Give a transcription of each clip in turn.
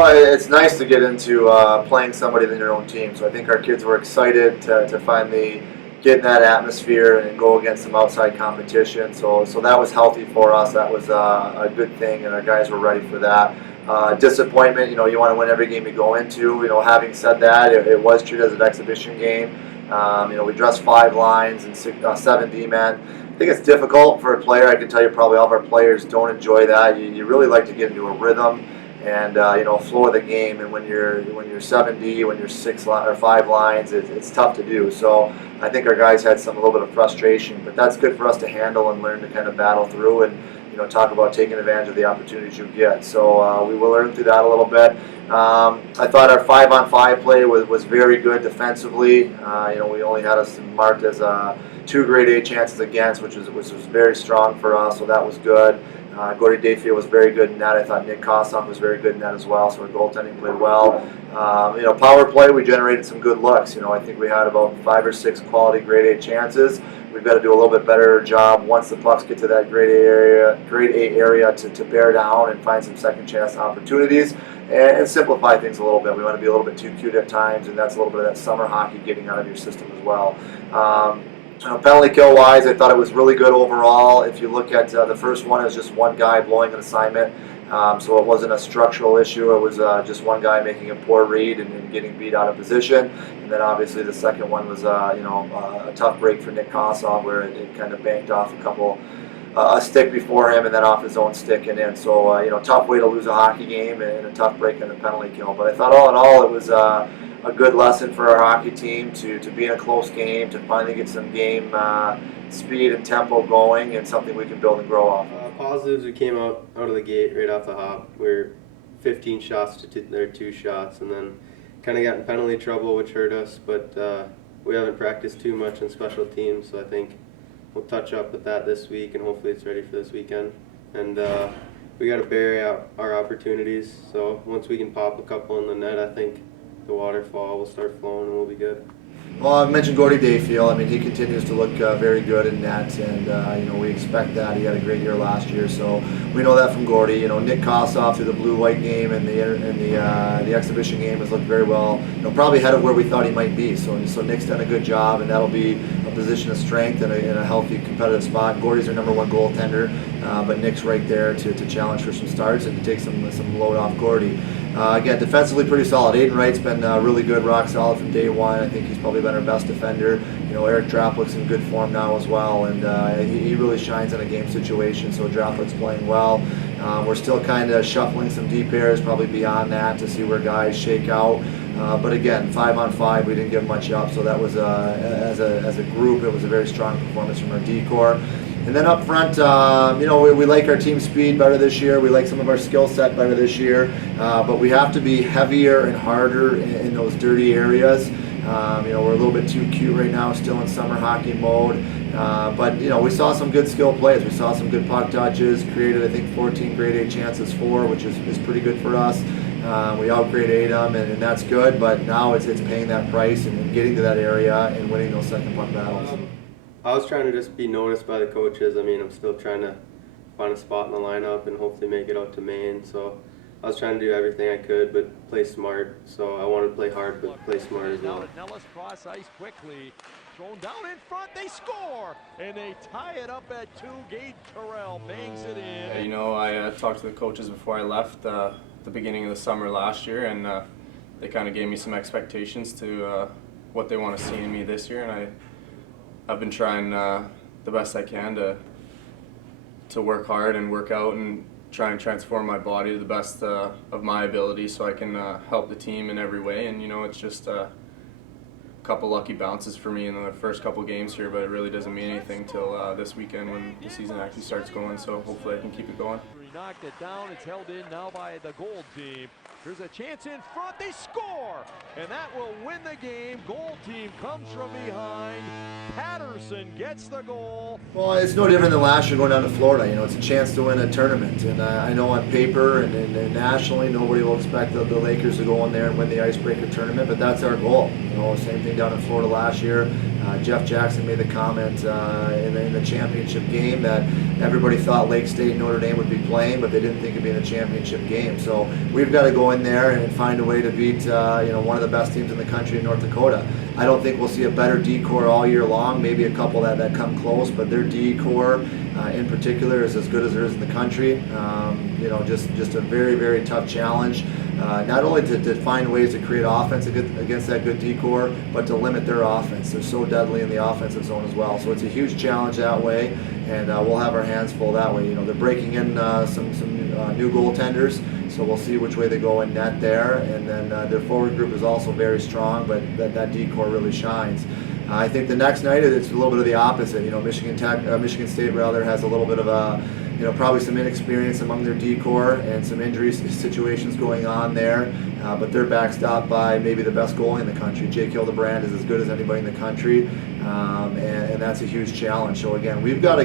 Well, it's nice to get into playing somebody in your own team. So I think our kids were excited to finally get in that atmosphere and go against some outside competition. So that was healthy for us. That was a good thing, and our guys were ready for that. Disappointment, you want to win every game you go into. Having said that, it was treated as an exhibition game. We dressed 5 lines and 7 D-men. I think it's difficult for a player. I can tell you probably all of our players don't enjoy that. You really like to get into a rhythm and flow of the game. And when you're 7D, when you're 6 or 5 lines, it's tough to do. So I think our guys had a little bit of frustration, but that's good for us to handle and learn to kind of battle through and talk about taking advantage of the opportunities you get. So we will learn through that a little bit. I thought our 5-on-5 play was very good defensively. We only had us marked as 2 grade A chances against, which was very strong for us, so that was good. Gordy Dayfield was very good in that. I thought Nick Kossoff was very good in that as well, so our goaltending played well. Power play, we generated some good looks. I think we had about 5 or 6 quality grade A chances. We've got to do a little bit better job once the pucks get to that grade A area to bear down and find some second chance opportunities and simplify things a little bit. We want to be a little bit too cute at times, and that's a little bit of that summer hockey getting out of your system as well. Penalty kill wise, I thought it was really good overall. If you look at the first one, it was just one guy blowing an assignment, so it wasn't a structural issue. It was just one guy making a poor read and getting beat out of position. And then obviously the second one was a tough break for Nick Kossoff, where it kind of banked off a stick before him and then off his own stick and in. So tough way to lose a hockey game and a tough break in the penalty kill. But I thought all in all it was a good lesson for our hockey team to be in a close game, to finally get some game speed and tempo going, and something we can build and grow off. Positives, we came out of the gate right off the hop. We're 15 shots to their 2 shots, and then kind of got in penalty trouble, which hurt us. But we haven't practiced too much in special teams, so I think we'll touch up with that this week, and hopefully it's ready for this weekend. And we got to bury out our opportunities. So once we can pop a couple in the net, I think the waterfall will start flowing and we'll be good. Well, I mentioned Gordy Dayfield. I mean, he continues to look very good in net, and we expect that. He had a great year last year, so we know that from Gordy. Nick Kossoff through the blue-white game and the exhibition game has looked very well. Probably ahead of where we thought he might be. So Nick's done a good job, and that'll be a position of strength and in a healthy, competitive spot. Gordy's our #1 goaltender, but Nick's right there to challenge for some starts and to take some load off Gordy. Again, defensively pretty solid. Aiden Wright's been really good, rock solid from day one. I think he's probably been our best defender. Eric Draplik's in good form now as well, and he really shines in a game situation, so Draplik's playing well. We're still kind of shuffling some deep pairs, probably beyond that, to see where guys shake out. But again, 5-on-5, we didn't give much up, so that was, as a group, it was a very strong performance from our D-core. And then up front, we like our team speed better this year. We like some of our skill set better this year. But we have to be heavier and harder in those dirty areas. We're a little bit too cute right now, still in summer hockey mode. But we saw some good skill plays. We saw some good puck touches, created, I think, 14 grade A chances for, which is pretty good for us. We out-grade A them, and that's good. But now it's paying that price and getting to that area and winning those second puck battles. I was trying to just be noticed by the coaches. I mean, I'm still trying to find a spot in the lineup and hopefully make it out to Maine. So I was trying to do everything I could, but play smart. So I wanted to play hard, but play smart as well. Nellis cross ice quickly, thrown down in front. They score, and they tie it up at 2. Gage Torrel bangs it in. I talked to the coaches before I left the beginning of the summer last year, and they kind of gave me some expectations to what they want to see in me this year, and I've been trying the best I can to work hard and work out and try and transform my body to the best of my ability, so I can help the team in every way. And it's just a couple lucky bounces for me in the first couple games here, but it really doesn't mean anything till this weekend when the season actually starts going. So hopefully I can keep it going. He knocked it down. It's held in now by the gold team. There's a chance in front. They score, and that will win the game. Gold team comes from behind. Patterson gets the goal. Well, it's no different than last year going down to Florida. It's a chance to win a tournament, and I know on paper and nationally, nobody will expect the Lakers to go in there and win the icebreaker tournament, but that's our goal. Same thing down in Florida last year. Jeff Jackson made the comment in the championship game that everybody thought Lake State and Notre Dame would be playing, but they didn't think it'd be in the championship game. So we've got to go in there and find a way to beat one of the best teams in the country in North Dakota. I don't think we'll see a better D core all year long. Maybe a couple that come close, but their D core in particular is as good as there is in the country. Just a very, very tough challenge. Not only to find ways to create offense against that good D core, but to limit their offense. They're so deadly in the offensive zone as well. So it's a huge challenge that way, and we'll have our hands full that way. They're breaking in some new goaltenders, so we'll see which way they go in net there. And then their forward group is also very strong, but that D core really shines. I think the next night it's a little bit of the opposite. Michigan State rather has a little bit of a probably some inexperience among their D core and some injury situations going on there, but they're backstopped by maybe the best goalie in the country. Jake Hildebrand is as good as anybody in the country, and that's a huge challenge. So again, we've got to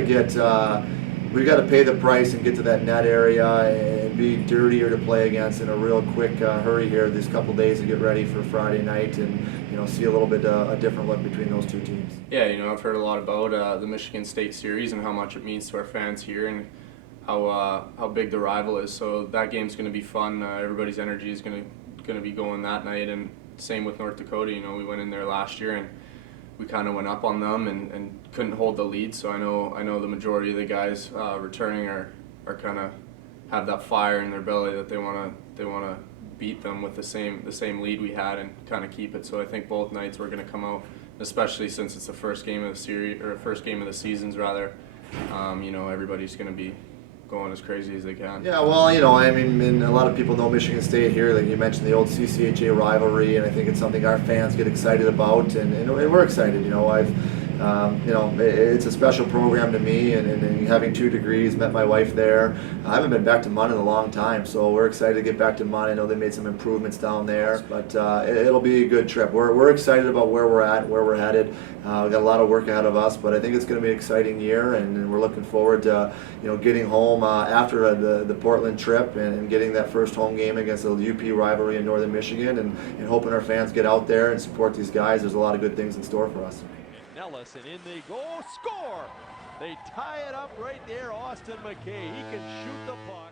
pay the price and get to that net area and be dirtier to play against in a real quick hurry here these couple days to get ready for Friday night and see a little bit a different look between those two teams. Yeah, I've heard a lot about the Michigan State series and how much it means to our fans here and how big the rival is. So that game's going to be fun. Everybody's energy is going to be going that night, and same with North Dakota. We went in there last year and we kind of went up on them and couldn't hold the lead. So I know the majority of the guys returning are kind of have that fire in their belly that they want to beat them with the same lead we had and kind of keep it. So I think both nights we're going to come out, especially since it's the first game of the series or first game of the seasons rather. Everybody's going to be going as crazy as they can. Yeah, well, and a lot of people know Michigan State here. Like you mentioned, the old CCHA rivalry, and I think it's something our fans get excited about, and we're excited. It's a special program to me, and having 2 degrees, met my wife there. I haven't been back to Munn in a long time, so we're excited to get back to Munn. I know they made some improvements down there, but it'll be a good trip. We're excited about where we're at, where we're headed. We've got a lot of work ahead of us, but I think it's going to be an exciting year, and we're looking forward to getting home after the Portland trip and getting that first home game against the UP rivalry in Northern Michigan, and hoping our fans get out there and support these guys. There's a lot of good things in store for us. Nellis, and in they go, score! They tie it up right there. Austin McKay, he can shoot the puck.